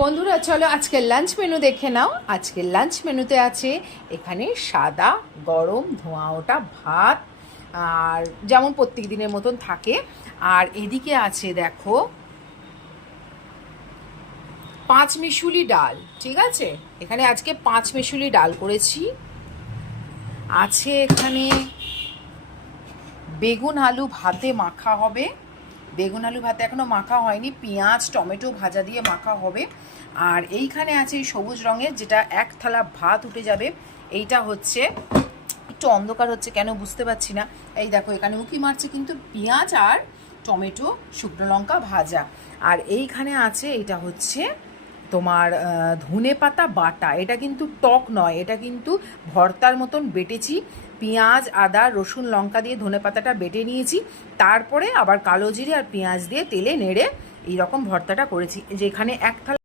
বন্ধুরা চলো আজকের লাঞ্চ মেনু দেখে নাও। আজকের লাঞ্চ মেনুতে আছে এখানে সাদা গরম ধোঁয়া ওঠা ভাত, আর যেমন প্রত্যেক দিনের মতন থাকে। আর এদিকে আছে দেখো পাঁচ মিশুলি ডাল। ঠিক আছে, এখানে আজকে পাঁচ মিশুলি ডাল করেছি। আছে এখানে বেগুন আলু ভাতে মাখা হবে। বেগুন আলু ভাতে এখনও মাখা হয়নি, পেঁয়াজ টমেটো ভাজা দিয়ে মাখা হবে। আর এইখানে আছে এই সবুজ রঙের, যেটা এক থালা ভাত উঠে যাবে। এইটা হচ্ছে একটু অন্ধকার হচ্ছে কেন বুঝতে পারছি না। এই দেখো এখানে উঁকি মারছে, কিন্তু পেঁয়াজ আর টমেটো শুকনো লঙ্কা ভাজা। আর এইখানে আছে এটা হচ্ছে তোমার ধনে পাতা বাটা। এটা কিন্তু টক নয়, এটা কিন্তু ভর্তার মতন বেটেছি। পেঁয়াজ আদা রসুন লঙ্কা দিয়ে ধনে পাতাটা বেটে নিয়েছি, তারপরে আবার কালো জিরে আর পেঁয়াজ দিয়ে তেলে নেড়ে এইরকম ভর্তাটা করেছি। যেখানে এক থালা